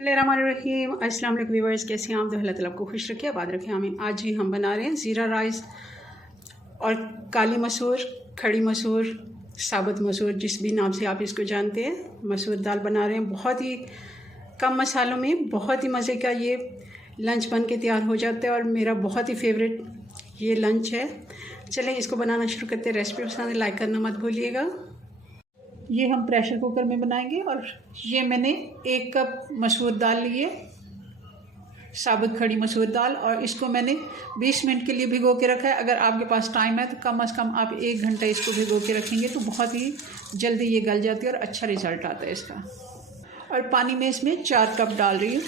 रहीम अस्सलाम वालेकुम व्यूअर्स, कैसे हैं आप? तो अल्लाह ताला आपको खुश रखे, आबाद रखे, आमीन। आज ही हम बना रहे हैं ज़ीरा राइस और काली मसूर, खड़ी मसूर, साबुत मसूर, जिस भी नाम से आप इसको जानते हैं, मसूर दाल बना रहे हैं। बहुत ही कम मसालों में बहुत ही मज़े का ये लंच बन के तैयार हो जाता है और मेरा बहुत ही फेवरेट ये लंच है। चलें इसको बनाना शुरू करते हैं। रेसिपी पसंद है लाइक करना मत भूलिएगा। ये हम प्रेशर कुकर में बनाएंगे और ये मैंने 1 कप मसूर दाल लिए, साबुत खड़ी मसूर दाल, और इसको मैंने 20 मिनट के लिए भिगो के रखा है। अगर आपके पास टाइम है तो कम से कम आप 1 घंटा इसको भिगो के रखेंगे तो बहुत ही जल्दी ये गल जाती है और अच्छा रिज़ल्ट आता है इसका। और पानी में इसमें 4 कप डाल रही हूँ।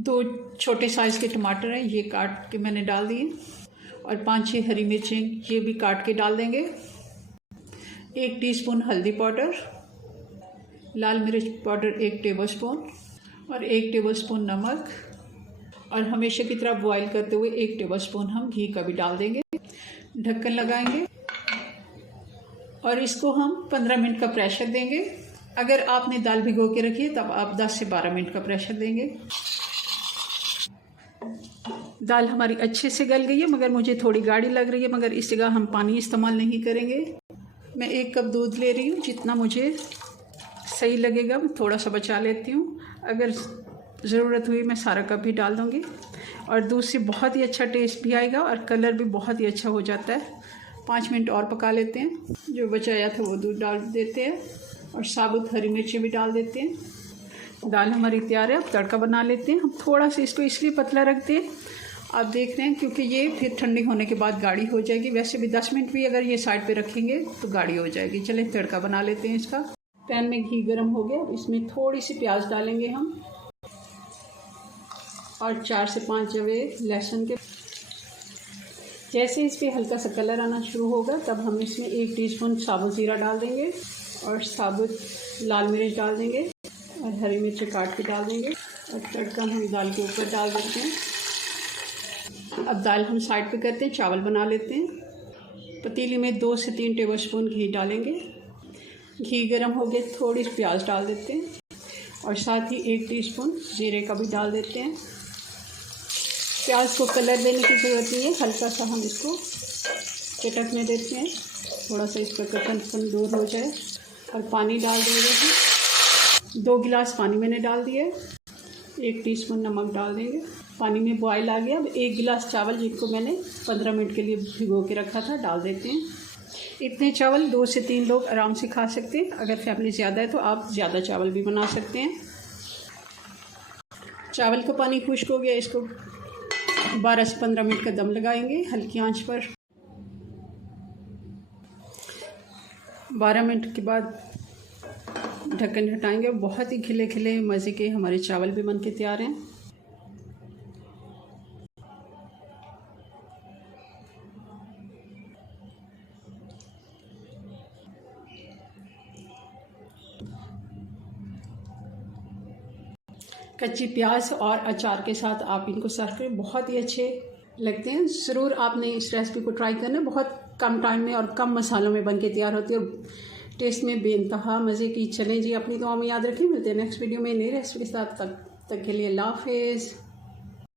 2 छोटे साइज़ के टमाटर हैं, ये काट के मैंने डाल दिए, और 5-6 हरी मिर्चें ये भी काट के डाल देंगे। 1 टीस्पून हल्दी पाउडर, लाल मिर्च पाउडर 1 टेबलस्पून, और 1 टेबलस्पून नमक, और हमेशा की तरह बॉईल करते हुए 1 टेबलस्पून हम घी का भी डाल देंगे। ढक्कन लगाएंगे और इसको हम 15 मिनट का प्रेशर देंगे। अगर आपने दाल भिगो के रखी है तब आप 10 से 12 मिनट का प्रेशर देंगे। दाल हमारी अच्छे से गल गई है, मगर मुझे थोड़ी गाढ़ी लग रही है, मगर इस जगह हम पानी इस्तेमाल नहीं करेंगे। मैं 1 कप दूध ले रही हूँ, जितना मुझे सही लगेगा मैं थोड़ा सा बचा लेती हूँ। अगर ज़रूरत हुई मैं सारा कप भी डाल दूँगी, और दूध से बहुत ही अच्छा टेस्ट भी आएगा और कलर भी बहुत ही अच्छा हो जाता है। 5 मिनट और पका लेते हैं। जो बचाया था वो दूध डाल देते हैं और साबुत हरी मिर्ची भी डाल देते हैं। दाल हमारी तैयार है। अब तड़का बना लेते हैं। हम थोड़ा सा इसको इसलिए पतला रखते हैं, आप देख रहे हैं, क्योंकि ये फिर ठंडी होने के बाद गाढ़ी हो जाएगी। वैसे भी 10 मिनट भी अगर ये साइड पे रखेंगे तो गाढ़ी हो जाएगी। चलें तड़का बना लेते हैं इसका। पैन में घी गर्म हो गया, इसमें थोड़ी सी प्याज डालेंगे हम, और 4 से 5 जवे लहसुन के। जैसे इस पर हल्का सा कलर आना शुरू होगा तब हम इसमें 1 टीस्पून साबुत ज़ीरा डाल देंगे, और साबुत लाल मिर्च डाल देंगे, और हरी मिर्च काट के डाल देंगे, और तड़का हम दाल के ऊपर डाल देते हैं। अब दाल हम साइड पे करते हैं, चावल बना लेते हैं। पतीली में 2 से 3 टेबलस्पून घी डालेंगे। घी गर्म हो गया, थोड़ी सी प्याज डाल देते हैं, और साथ ही 1 टीस्पून जीरे का भी डाल देते हैं। प्याज को कलर देने की ज़रूरत नहीं है, हल्का सा हम इसको चटकने देते हैं, थोड़ा सा इसका कच्चापन दूर हो जाए। और पानी डाल देंगे। 2 गिलास पानी मैंने डाल दिए। 1 टीस्पून नमक डाल देंगे। पानी में बॉयल आ गया। अब 1 गिलास चावल, जिनको मैंने 15 मिनट के लिए भिगो के रखा था, डाल देते हैं। इतने चावल 2 से 3 लोग आराम से खा सकते हैं। अगर फैमिली ज़्यादा है तो आप ज़्यादा चावल भी बना सकते हैं। चावल का पानी खुश्क हो गया, इसको 12 से 15 मिनट का दम लगाएंगे हल्की आंच पर। 12 मिनट के बाद ढक्कन हटाएंगे। बहुत ही खिले खिले मज़े के हमारे चावल भी बन के तैयार हैं। कच्ची प्याज और अचार के साथ आप इनको सर्व करें, बहुत ही अच्छे लगते हैं। ज़रूर आपने इस रेसिपी को ट्राई करना। बहुत कम टाइम में और कम मसालों में बन के तैयार होती है और टेस्ट में बेइंतहा मज़े की। चलें जी, अपनी दुआ में याद रखें। मिलते हैं नेक्स्ट वीडियो में नई रेसिपी के साथ। तब तक के लिए अल्लाह हाफिज़।